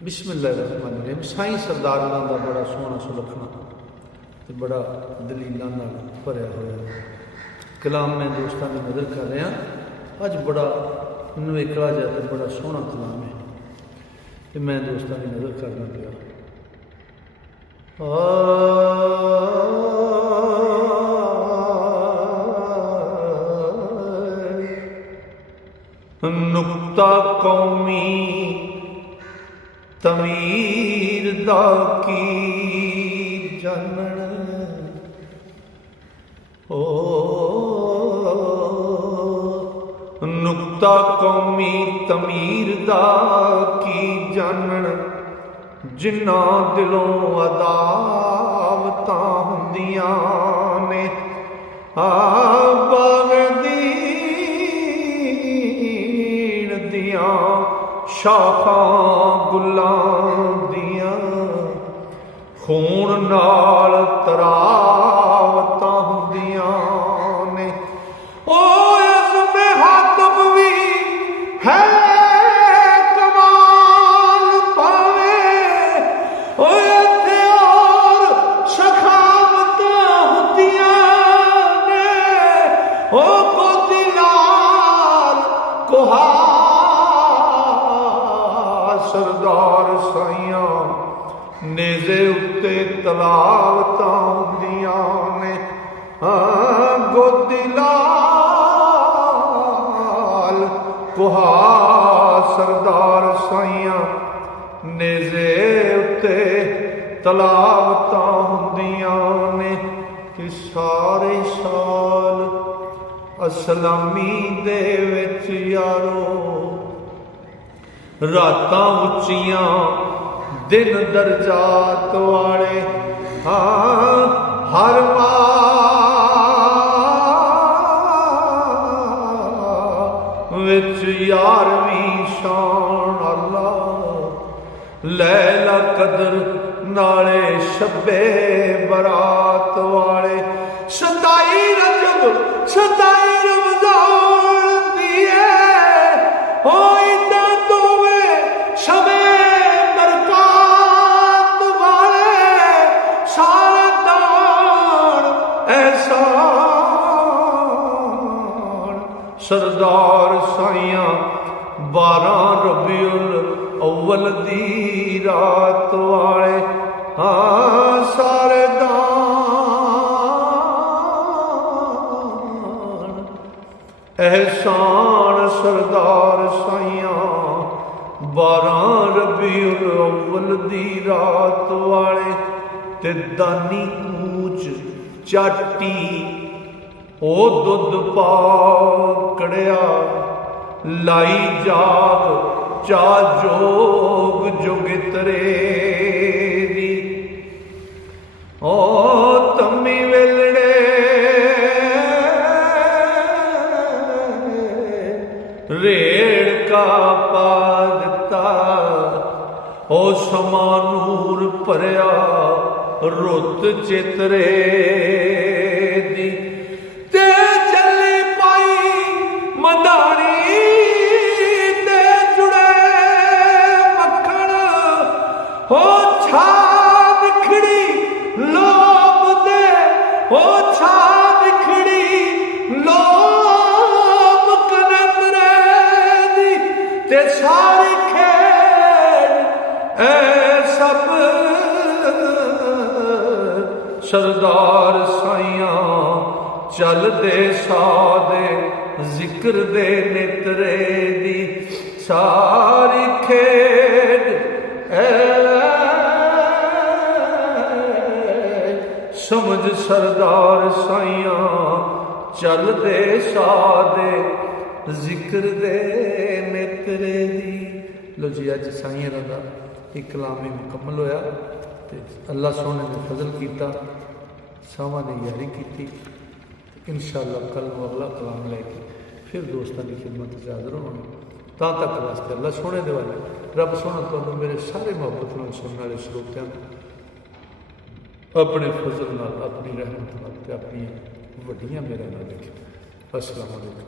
बिस्मिल्लाहिर्रहमानिर्रहीम। साईं सरदार का बड़ा सोहना सुलखना तो बड़ा दलीलों भरया होया कलाम मैं दोस्तों की नज़र कर रहा। अज बड़ा नवेकला जहा तो बड़ा सोहना कलाम है तो मैं दोस्तों की नज़र करना पिया। नुक्ता कौमी तमीर दा की जानन ओ नुक्ता कौमी तमीर दा की जानन जिन्ना दिलों अदावतां हुंदियां ने शाखां गुलां दियां खून नाल तरावतां हुंदियां ने। ओ इस्मे हातम भी है कमाल पावे ओ इत्थे और सखावतां हुंदियां ने। ओ गोदी लाल कोहा सरदार साइया नेज़े उत्ते तलावतां हुंदियां ने। गोदी लाल कोहा सरदार साइया नेज़े उत्ते तलावतां हुंदियां ने। कि सारे साल असलामी दे विच यारो रातां उच्चियां दिन दर्जात वाले हर माह विच 11वीं शान अल्लाह लैला कदर नाले शब्बे बरात वाले 27 रजब 27 रमजान दिए हो सरदार साइया 12 रबीउल अव्वल दी रात वाले सारे दान एहसान सरदार साइया 12 रबीउल अव्वल दी रात वाले ते दानी कूच चाटी ओ दुध पा कड़िया लाई जाग चा जोग जोगितरे दी। ओ तम्मी वेलड़े रेड़ का पा दिता ओ समा नूर भरिया रुत चितरे दी। हो छा बिखड़ी लोभ दे हो छा बिखड़ी लोभ कनतरे दी ते सारी खेड़ ऐ सब सरदार साइया चल दे सादे जिक्र दे नेतरे दी सारी खेड़ समझ सरदार साइया चल दे सादे जिक्र दे नेतरे दी। लो जी अज साइया का एक कलाम ही मुकम्मल होया ते अल्लाह सोने ने फजल किया सावां ने यारी की। इंशाअल्लाह कल अगला कलाम लैके फिर दोस्तों की खिदमत हाजिर होना। तक वास्ते अल्लाह सोने दे वाले रब सोना तुहानू मेरे सारे मुहब्बत नाल सुनने वाले श्रोतियां अपने फजल नाल अपनी रहमत नाल ते अपनी वड्डियां मेहरां नाल लिखे। अस्सलाम वालेकुम।